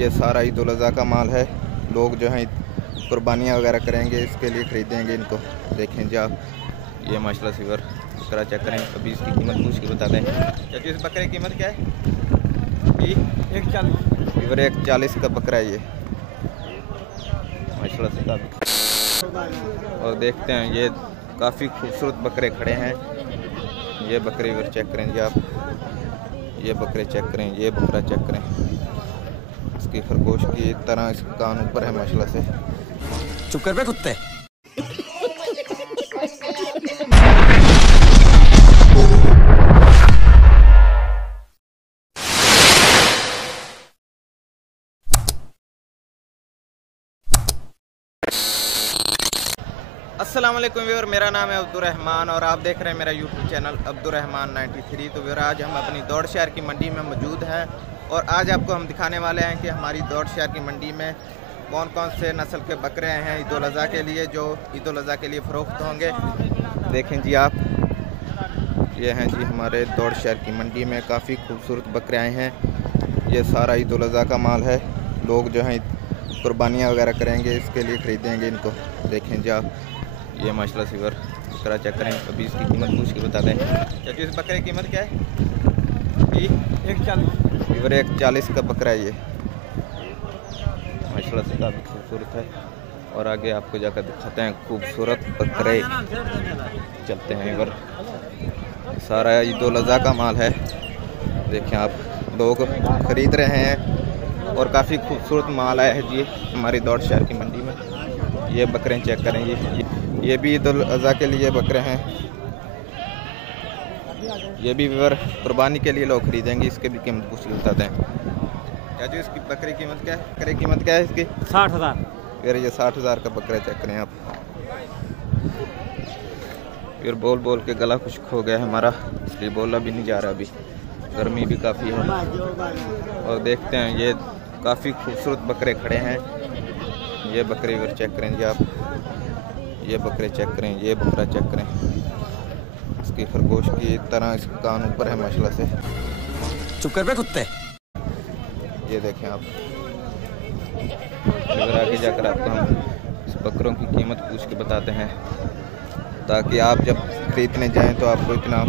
ये सारा ईद उल अज़हा का माल है। लोग जो हैं कुर्बानियाँ वगैरह करेंगे, इसके लिए ख़रीदेंगे इनको। देखें जी आप, ये माशाल्लाह से वीवर बकरा चेक करें। अभी इसकी कीमत पूछ के बताते हैं। चाची इस बकरे की कीमत क्या है? 140 वीवर 140 का बकरा है ये माशाल्लाह से काफ़ी। और देखते हैं ये काफ़ी खूबसूरत बकरे खड़े हैं। ये बकरे वीवर चेक करें जी आप, ये बकरे चेक करें, ये बकरा चेक करें। इसकी खरगोश की तरह इसका कान ऊपर है माशाल्लाह से। चुप कर बे कुत्ते। अस्सलाम वालेकुम व्यूअर, मेरा नाम है अब्दुर्रहमान और आप देख रहे हैं मेरा यूट्यूब चैनल अब्दुर्रहमान 93। तो व्यूअर आज हम अपनी दौड़ शहर की मंडी में मौजूद हैं और आज आपको हम दिखाने वाले हैं कि हमारी दौड़ शहर की मंडी में कौन कौन से नस्ल के बकरे हैं ईद उल अज़हा के लिए, जो ईद उल अज़हा के लिए फ़रोख्त होंगे। देखें जी आप, ये हैं जी हमारे दौड़ शहर की मंडी में काफ़ी खूबसूरत बकरे आए हैं। ये सारा ईद उल अज़हा का माल है। लोग जो हैं कुर्बानियाँ वगैरह करेंगे, इसके लिए ख़रीदेंगे इनको। देखें जी आप, ये माशाल्लाह से वीवर बकरा चेक करें। अभी इसकी कीमत पूछ के बताते हैं। चाची इस बकरे की कीमत क्या है? 140 वीवर 140 का बकरा है ये माशाल्लाह से काफ़ी खूबसूरत है। और आगे आपको जाकर दिखाते हैं खूबसूरत बकरे। चलते हैं वीवर, सारा ईद उल अज़हा का माल है। देखें आप, लोग ख़रीद रहे हैं और काफ़ी खूबसूरत माल आया है जी हमारी दौड़ शहर की मंडी में। ये बकरे चेक करें, ये भी ईद उल अज़हा के लिए बकरे हैं। ये भी वीवर कुर्बानी के लिए लोग खरीदेंगे, इसके भी कीमत पूछ के बताते हैं। क्या जो इसकी बकरी कीमत क्या है? बकरी कीमत क्या है इसकी? 60,000। फिर ये 60,000 का बकरा चेक करें आप। फिर बोल बोल के गला खुश्क हो गया है हमारा, इसलिए बोला भी नहीं जा रहा, अभी गर्मी भी काफ़ी है। और देखते हैं ये काफ़ी खूबसूरत बकरे खड़े हैं। ये बकरे वीवर चेक करें जी आप, ये बकरे चेक करें, ये बकरा चेक करें। इसकी खरगोश की तरह इसका कान ऊपर है माशाल्लाह से। चुप कर बे कुत्ते। ये देखें आप, अगर आगे जाकर आपको हम इस बकरों की कीमत पूछ के बताते हैं, ताकि आप जब खरीदने जाएं तो आपको इतना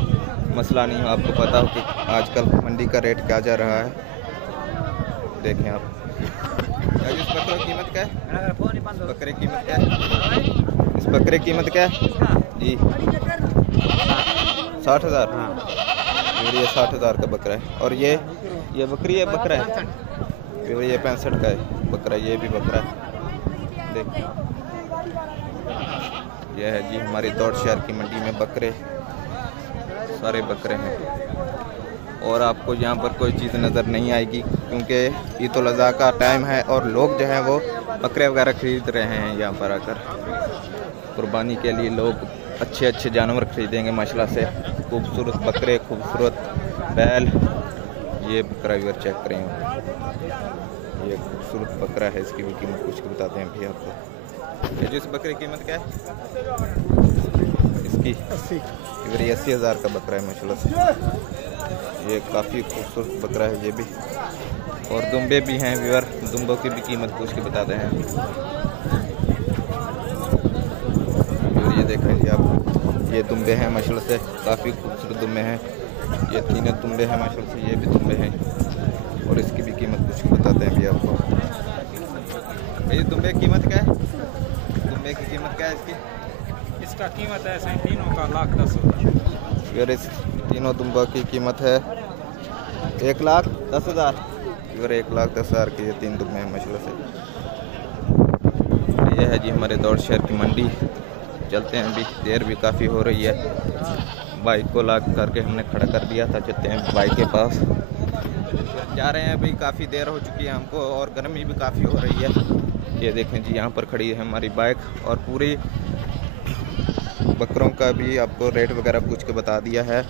मसला नहीं हो, आपको पता हो कि आजकल मंडी का रेट क्या जा रहा है। देखें आप, इस बकरे की कीमत क्या है? बकरे की कीमत क्या है? इस बकरे की कीमत क्या है जी? 60,000। फिर ये 60,000 का बकरा है। और ये बकरी है, बकरा है फिर ये 65 का है बकरा। ये भी बकरा है। देखिए, यह है जी हमारी दौड़ शहर की मंडी में बकरे, सारे बकरे हैं। और आपको यहाँ पर कोई चीज़ नज़र नहीं आएगी क्योंकि ईद उल अज़हा का टाइम है और लोग जो हैं वो बकरे वगैरह ख़रीद रहे हैं। यहाँ पर आकर कुर्बानी के लिए लोग अच्छे अच्छे जानवर ख़रीदेंगे माशाल्लाह से। खूबसूरत बकरे, खूबसूरत बैल। ये बकरा वीवर चेक करें, ये खूबसूरत बकरा है। इसकी भी कीमत कुछ बताते हैं भी आपको। जिस बकरे की कीमत क्या है इसकी? 80,000 का बकरा है माशाल्लाह से। ये काफ़ी खूबसूरत बकरा है ये भी। और दुम्बे भी हैं व्यूअर, दुम्बों की भी कीमत पूछ के बताते हैं। और ये देखें जी आप, ये दुम्बे हैं माशाल्लाह से, काफ़ी खूबसूरत दुम्बे हैं। ये तीनों दुम्बे हैं माशाल्लाह से, ये भी दुम्बे हैं। और इसकी भी कीमत पूछ के बताते हैं भी आपको। ये दुम्बे की कीमत क्या है? दुम्बे की कीमत क्या है इसकी? इसका कीमत है तीनों का 1,10,000। फिर इस तीनों दुम्बा की कीमत है 1,10,000। फिर 1,10,000 के ये 3 दुम्बे हैं माशाल्लाह से। ये है जी हमारे दौड़ शहर की मंडी। चलते हैं, अभी देर भी काफ़ी हो रही है। बाइक को लॉक करके हमने खड़ा कर दिया था। चलते हैं बाइक के पास, जा रहे हैं। अभी काफ़ी देर हो चुकी है हमको और गर्मी भी काफ़ी हो रही है। ये देखें जी, यहाँ पर खड़ी है हमारी बाइक और पूरी बकरों का भी आपको रेट वगैरह पूछ के बता दिया है।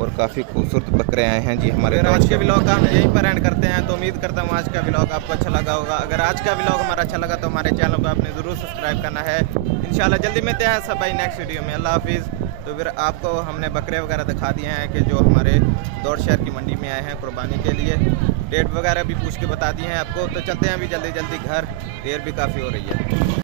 और काफ़ी खूबसूरत बकरे आए हैं जी हमारे। आज के व्लॉग का हम यहीं पर एंड करते हैं। तो उम्मीद करता हूँ आज का व्लॉग आपको अच्छा लगा होगा। अगर आज का व्लॉग हमारा अच्छा लगा तो हमारे चैनल को आपने ज़रूर सब्सक्राइब करना है। इंशाल्लाह जल्दी मिलते हैं सब भाई नेक्स्ट वीडियो में। अल्लाह हाफिज़। तो फिर आपको हमने बकरे वगैरह दिखा दिए हैं कि जो हमारे दौड़ शहर की मंडी में आए हैं कुर्बानी के लिए। डेट वगैरह भी पूछ के बता दिए हैं आपको। तो चलते हैं अभी जल्दी जल्दी घर, देर भी काफ़ी हो रही है।